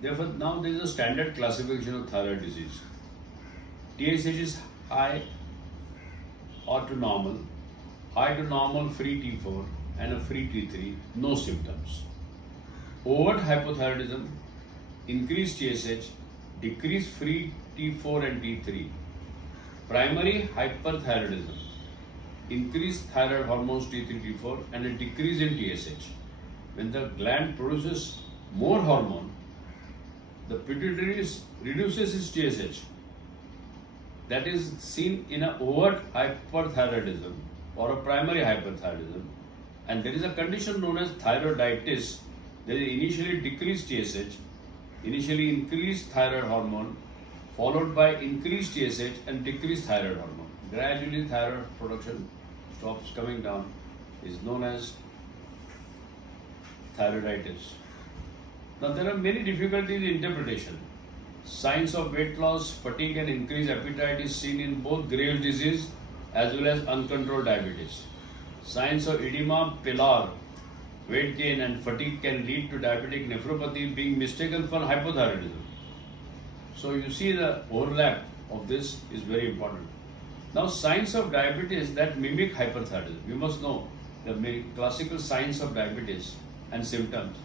Therefore, now there is a standard classification of thyroid disease. TSH is high or to normal, high to normal free T4 and a free T3, no symptoms. Overt hypothyroidism, increased TSH, decreased free T4 and T3. Primary hyperthyroidism, increased thyroid hormones T3, T4 and a decrease in TSH. When the gland produces more hormone, the pituitary reduces its TSH. That is seen in an overt hyperthyroidism or a primary hyperthyroidism. And there is a condition known as thyroiditis. There is initially decreased TSH, initially increased thyroid hormone, followed by increased TSH and decreased thyroid hormone. Gradually thyroid production stops coming down, is known as thyroiditis. Now there are many difficulties in interpretation. Signs of weight loss, fatigue and increased appetite is seen in both Graves' disease as well as uncontrolled diabetes. Signs of edema, pallor, weight gain and fatigue can lead to diabetic nephropathy being mistaken for hypothyroidism. So you see the overlap of this is very important. Now signs of diabetes that mimic hyperthyroidism. You must know the classical signs of diabetes and symptoms.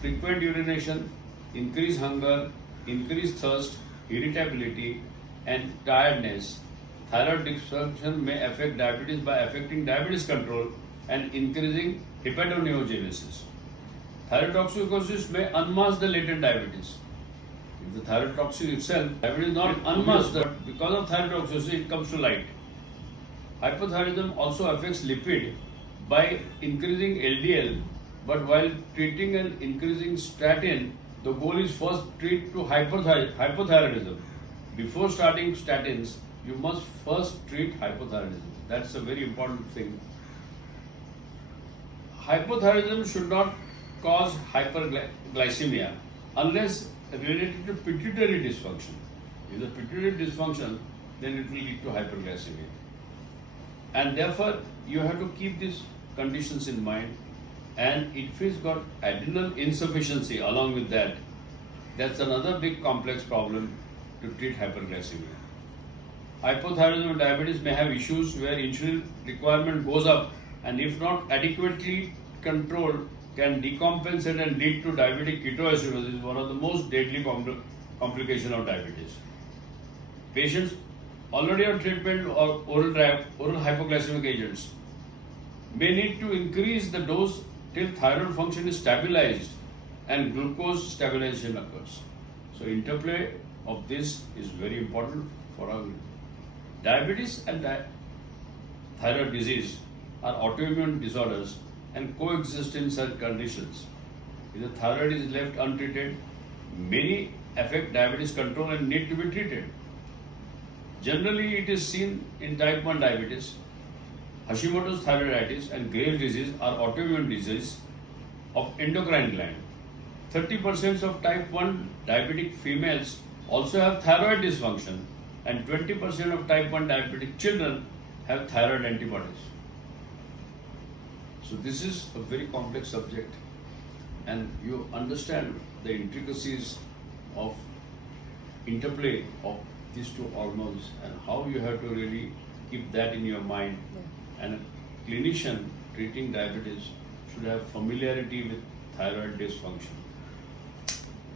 Frequent urination, increased hunger, increased thirst, irritability and tiredness. Thyroid dysfunction may affect diabetes by affecting diabetes control and increasing hepatoneogenesis. Thyrotoxicosis may unmask the latent diabetes. If the thyrotoxic itself, diabetes is not unmasked, but because of thyrotoxicity it comes to light. Hypothyroidism also affects lipid by increasing LDL, but while treating and increasing statin, the goal is first treat to hypothyroidism. Before starting statins, you must first treat hypothyroidism. That's a very important thing. Hypothyroidism should not cause hyperglycemia unless related to pituitary dysfunction. If the pituitary dysfunction, then it will lead to hyperglycemia. And therefore, you have to keep these conditions in mind. And if it's got adrenal insufficiency along with that, that's another big complex problem to treat hyperglycemia. Hypothyroidism and diabetes may have issues where insulin requirement goes up and if not adequately controlled can decompensate and lead to diabetic ketoacidosis, one of the most deadly complications of diabetes. Patients already on treatment or oral hypoglycemic agents may need to increase the dose till thyroid function is stabilized and glucose stabilization occurs. So interplay of this is very important for our diabetes and thyroid disease are autoimmune disorders and coexist in such conditions. If the thyroid is left untreated, many affect diabetes control and need to be treated. Generally, it is seen in type 1 diabetes. Hashimoto's thyroiditis and Graves' disease are autoimmune disease of endocrine gland. 30% of type 1 diabetic females also have thyroid dysfunction and 20% of type 1 diabetic children have thyroid antibodies. So this is a very complex subject and you understand the intricacies of interplay of these two hormones and how you have to really keep that in your mind. And a clinician treating diabetes should have familiarity with thyroid dysfunction.